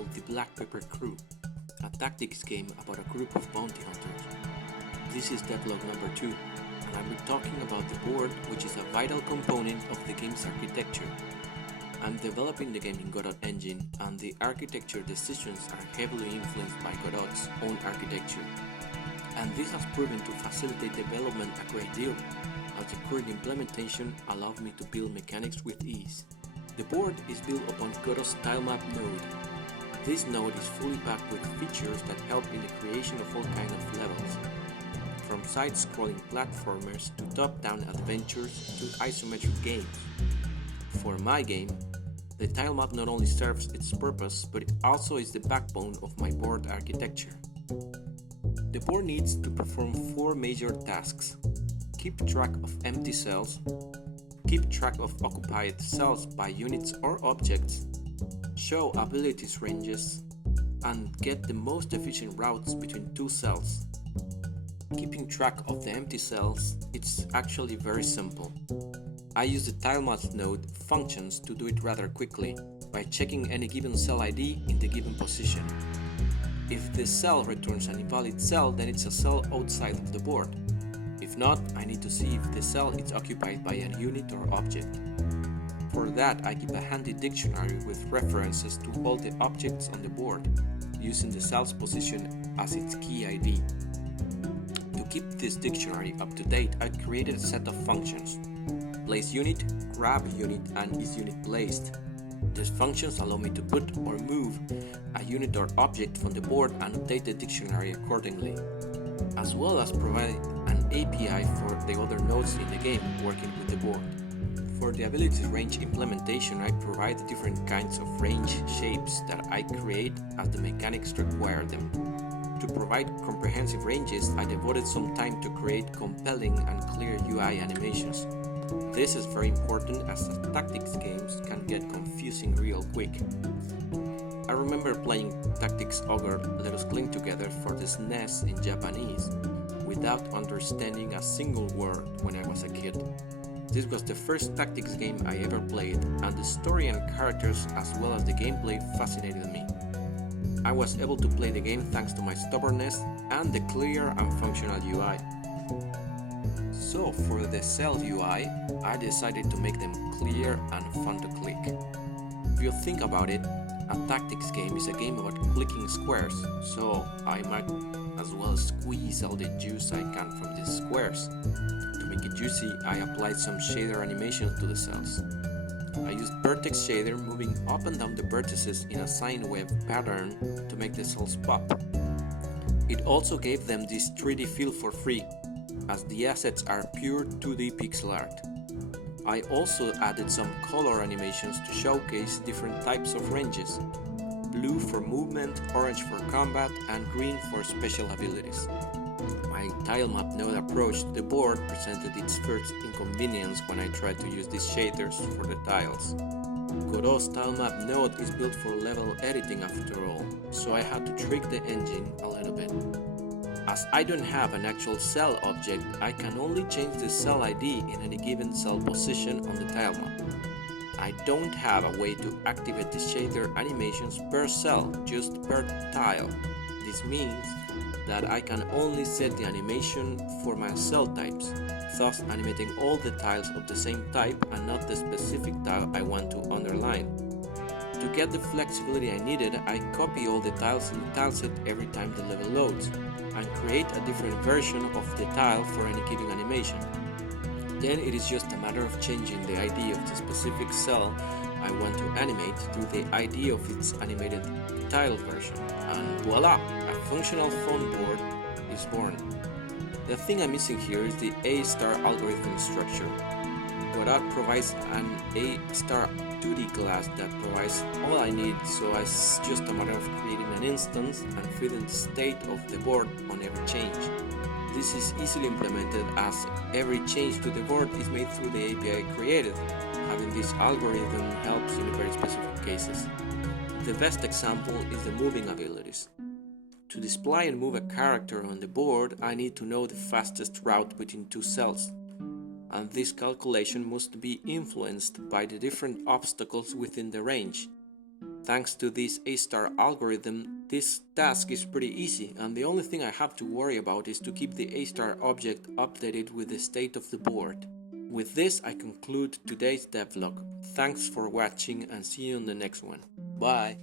called the Black Pepper Crew, a tactics game about a group of bounty hunters. This is Devlog number 2, and I'll be talking about the board, which is a vital component of the game's architecture. I'm developing the game in Godot engine, and the architecture decisions are heavily influenced by Godot's own architecture. And this has proven to facilitate development a great deal, as the current implementation allows me to build mechanics with ease. The board is built upon Godot's tilemap node. This node is fully packed with features that help in the creation of all kinds of levels, from side-scrolling platformers to top-down adventures to isometric games. For my game, the tilemap not only serves its purpose, but it also is the backbone of my board architecture. The board needs to perform 4 major tasks: keep track of empty cells, keep track of occupied cells by units or objects, show abilities ranges, and get the most efficient routes between 2 cells. Keeping track of the empty cells, it's actually very simple. I use the tilemap node functions to do it rather quickly by checking any given cell ID in the given position. If the cell returns an invalid cell, then it's a cell outside of the board. If not, I need to see if the cell is occupied by a unit or object. For that, I keep a handy dictionary with references to all the objects on the board, using the cell's position as its key ID. To keep this dictionary up to date, I created a set of functions: place unit, grab unit, and is unit placed. These functions allow me to put or move a unit or object from the board and update the dictionary accordingly, as well as provide an API for the other nodes in the game working with the board. For the abilities range implementation, I provide different kinds of range shapes that I create as the mechanics require them. To provide comprehensive ranges, I devoted some time to create compelling and clear UI animations. This is very important as tactics games can get confusing real quick. I remember playing Tactics Ogre Let Us Cling Together for the SNES in Japanese, without understanding a single word when I was a kid. This was the first tactics game I ever played, and the story and characters as well as the gameplay fascinated me. I was able to play the game thanks to my stubbornness and the clear and functional UI. So for the cell UI, I decided to make them clear and fun to click. If you think about it, a tactics game is a game about clicking squares, so I might as well squeeze all the juice I can from these squares. To make it juicy, I applied some shader animations to the cells. I used vertex shader moving up and down the vertices in a sine wave pattern to make the cells pop. It also gave them this 3D feel for free, as the assets are pure 2D pixel art. I also added some color animations to showcase different types of ranges: blue for movement, orange for combat, and green for special abilities. My tilemap node approach to the board presented its first inconvenience when I tried to use these shaders for the tiles. Godot's tilemap node is built for level editing after all, so I had to trick the engine a little bit. As I don't have an actual cell object, I can only change the cell ID in any given cell position on the tilemap. I don't have a way to activate the shader animations per cell, just per tile. This means that I can only set the animation for my cell types, thus animating all the tiles of the same type and not the specific tile I want to underline. To get the flexibility I needed, I copy all the tiles in the tileset every time the level loads, and create a different version of the tile for any given animation. Then it is just a matter of changing the ID of the specific cell I want to animate to the ID of its animated tile version, and voila! A functional phone board is born. The thing I'm missing here is the A-star algorithm structure. Godot provides an A-star 2D class that provides all I need, so it's just a matter of creating an instance and feeding the state of the board on every change. This is easily implemented as every change to the board is made through the API created. Having this algorithm helps in very specific cases. The best example is the moving abilities. To display and move a character on the board, I need to know the fastest route between 2 cells, and this calculation must be influenced by the different obstacles within the range. Thanks to this A-star algorithm, this task is pretty easy, and the only thing I have to worry about is to keep the A-star object updated with the state of the board. With this, I conclude today's devlog. Thanks for watching and see you on the next one. Bye!